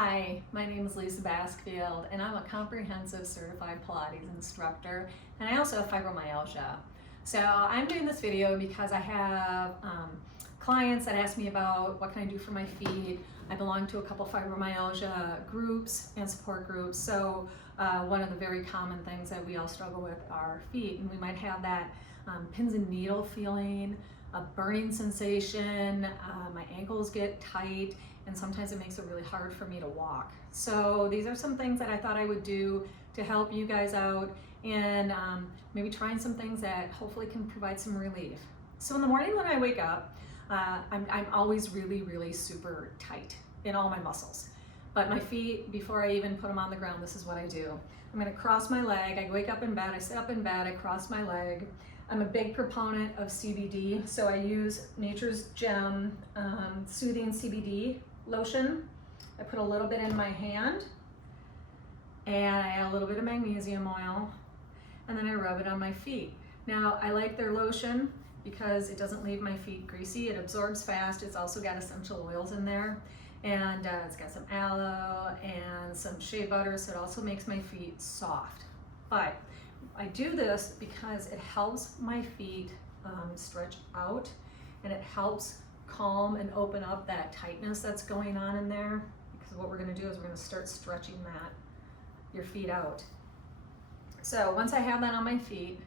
Hi, my name is Lisa Baskfield and I'm a comprehensive certified Pilates instructor, and I also have fibromyalgia. So I'm doing this video because I have clients that ask me about what can I do for my feet. I belong to a couple fibromyalgia groups and support groups. So one of the very common things that we all struggle with are feet, and we might have that pins and needle feeling, a burning sensation, my ankles get tight, and sometimes it makes it really hard for me to walk. So these are some things that I thought I would do to help you guys out, and maybe trying some things that hopefully can provide some relief. So in the morning when I wake up, I'm always really super tight in all my muscles. But my feet, before I even put them on the ground, this is what I do. I'm gonna cross my leg. I wake up in bed, I sit up in bed, I cross my leg. I'm a big proponent of CBD, so I use Nature's Gem Soothing CBD lotion. I put a little bit in my hand, and I add a little bit of magnesium oil, and then I rub it on my feet. Now, I like their lotion because it doesn't leave my feet greasy. It absorbs fast. It's also got essential oils in there, and it's got some aloe and some shea butter, so it also makes my feet soft. But I do this because it helps my feet stretch out, and it helps calm and open up that tightness that's going on in there. Because what we're going to do is we're going to start stretching your feet out. So once I have that on my feet,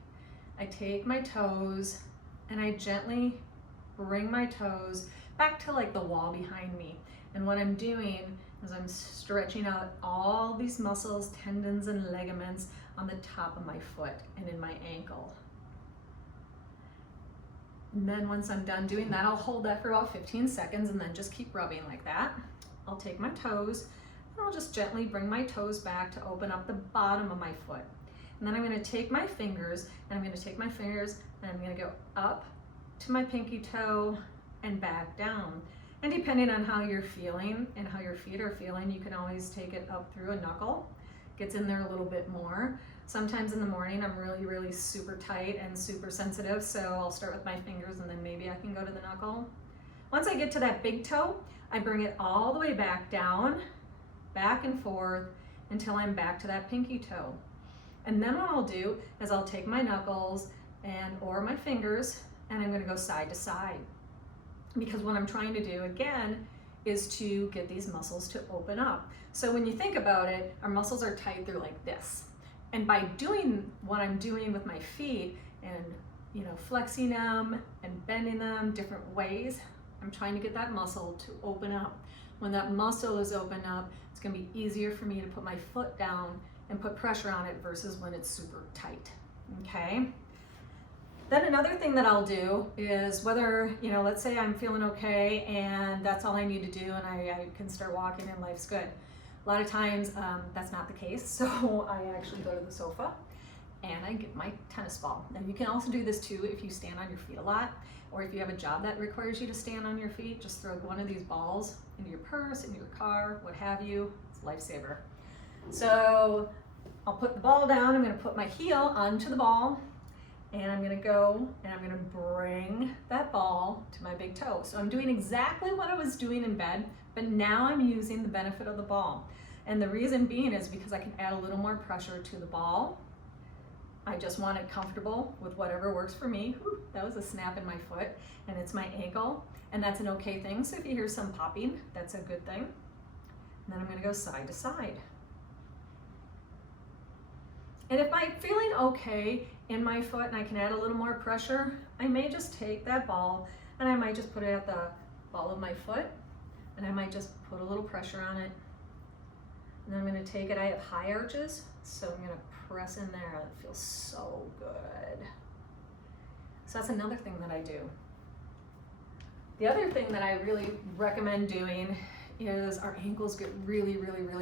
I take my toes and I gently bring my toes back to like the wall behind me. And what I'm doing is I'm stretching out all these muscles, tendons, and ligaments on the top of my foot and in my ankle. And then once I'm done doing that, I'll hold that for about 15 seconds and then just keep rubbing like that. I'll take my toes and I'll just gently bring my toes back to open up the bottom of my foot. And then I'm going to take my fingers and I'm going to go up to my pinky toe and back down. And depending on how you're feeling and how your feet are feeling, you can always take it up through a knuckle. Gets in there a little bit more. Sometimes in the morning I'm really super tight and super sensitive, so I'll start with my fingers and then maybe I can go to the knuckle. Once I get to that big toe, I bring it all the way back down, back and forth until I'm back to that pinky toe. And then what I'll do is I'll take my knuckles or my fingers and I'm going to go side to side. Because what I'm trying to do again is to get these muscles to open up. So when you think about it, our muscles are tight, they're like this. And by doing what I'm doing with my feet and flexing them and bending them different ways, I'm trying to get that muscle to open up. When that muscle is open up, it's gonna be easier for me to put my foot down and put pressure on it versus when it's super tight, okay? Then another thing that I'll do is whether, let's say I'm feeling okay and that's all I need to do and I can start walking and life's good. A lot of times that's not the case, so I actually go to the sofa and I get my tennis ball. And you can also do this too if you stand on your feet a lot, or if you have a job that requires you to stand on your feet, just throw one of these balls into your purse, into your car, what have you. It's a lifesaver. So I'll put the ball down, I'm gonna put my heel onto the ball, and I'm gonna go and I'm gonna bring that ball to my big toe. So I'm doing exactly what I was doing in bed, but now I'm using the benefit of the ball. And the reason being is because I can add a little more pressure to the ball. I just want it comfortable with whatever works for me. Whew, that was a snap in my foot, and it's my ankle, and that's an okay thing. So if you hear some popping, that's a good thing. And then I'm gonna go side to side. And if I'm feeling okay in my foot and I can add a little more pressure, I may just take that ball and I might just put it at the ball of my foot, and I might just put a little pressure on it. And then I'm gonna take it, I have high arches, so I'm gonna press in there. It feels so good. So that's another thing that I do. The other thing that I really recommend doing is our ankles get really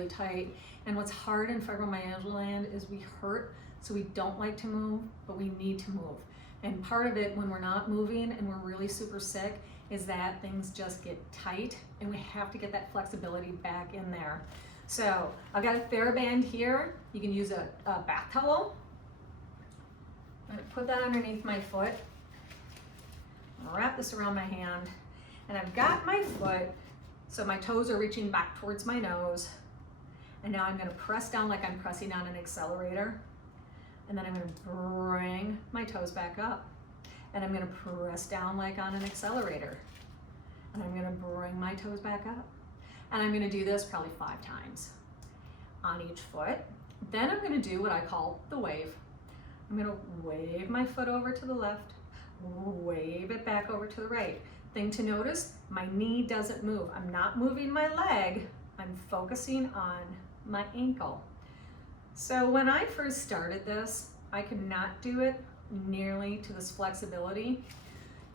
tight. And what's hard in fibromyalgia land is we hurt, so we don't like to move, but we need to move. And part of it when we're not moving and we're really super sick is that things just get tight and we have to get that flexibility back in there. So I've got a TheraBand here. You can use a bath towel. I'm gonna put that underneath my foot. I'm gonna wrap this around my hand, and I've got my foot So my toes are reaching back towards my nose. And now I'm gonna press down like I'm pressing on an accelerator. And then I'm gonna bring my toes back up. And I'm gonna press down like on an accelerator. And I'm gonna bring my toes back up. And I'm gonna do this probably 5 times on each foot. Then I'm gonna do what I call the wave. I'm gonna wave my foot over to the left, wave it back over to the right. Thing to notice, my knee doesn't move. I'm not moving my leg, I'm focusing on my ankle. So when I first started this, I could not do it nearly to this flexibility.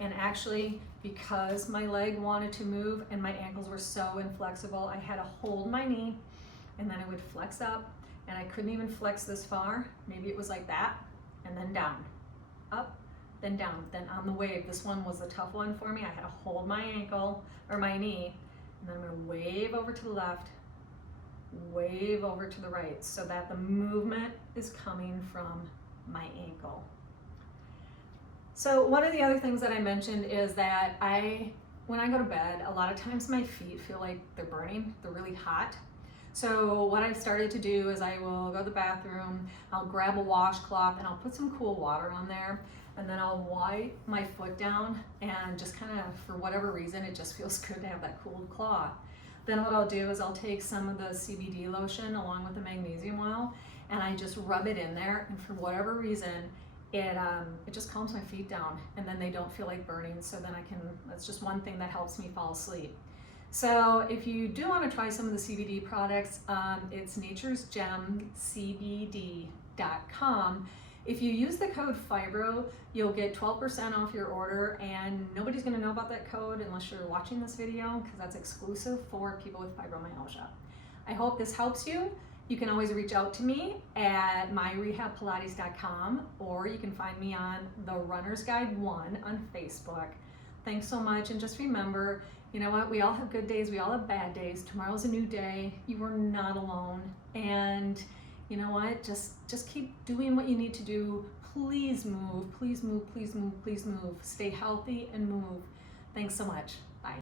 And actually, because my leg wanted to move and my ankles were so inflexible, I had to hold my knee and then I would flex up, and I couldn't even flex this far. Maybe it was like that, and then down, up, then down. Then on the wave, this one was a tough one for me. I had to hold my ankle or my knee, and then I'm gonna wave over to the left, wave over to the right, so that the movement is coming from my ankle. So one of the other things that I mentioned is that when I go to bed, a lot of times my feet feel like they're burning, they're really hot. So what I've started to do is I will go to the bathroom, I'll grab a washcloth and I'll put some cool water on there, and then I'll wipe my foot down, and just kind of, for whatever reason, it just feels good to have that cool cloth. Then what I'll do is I'll take some of the CBD lotion along with the magnesium oil, and I just rub it in there, and for whatever reason, it just calms my feet down, and then they don't feel like burning, so then that's just one thing that helps me fall asleep. So if you do want to try some of the CBD products, it's naturesgemcbd.com. If you use the code FIBRO, you'll get 12% off your order, and nobody's going to know about that code unless you're watching this video, because that's exclusive for people with fibromyalgia. I hope this helps you. You can always reach out to me at myrehabpilates.com, or you can find me on the Runner's Guide 1 on Facebook. Thanks so much, and just remember, you know what, we all have good days, we all have bad days. Tomorrow's a new day. You are not alone. And you know what, just keep doing what you need to do. Please move, please move, please move, please move. Stay healthy and move. Thanks so much.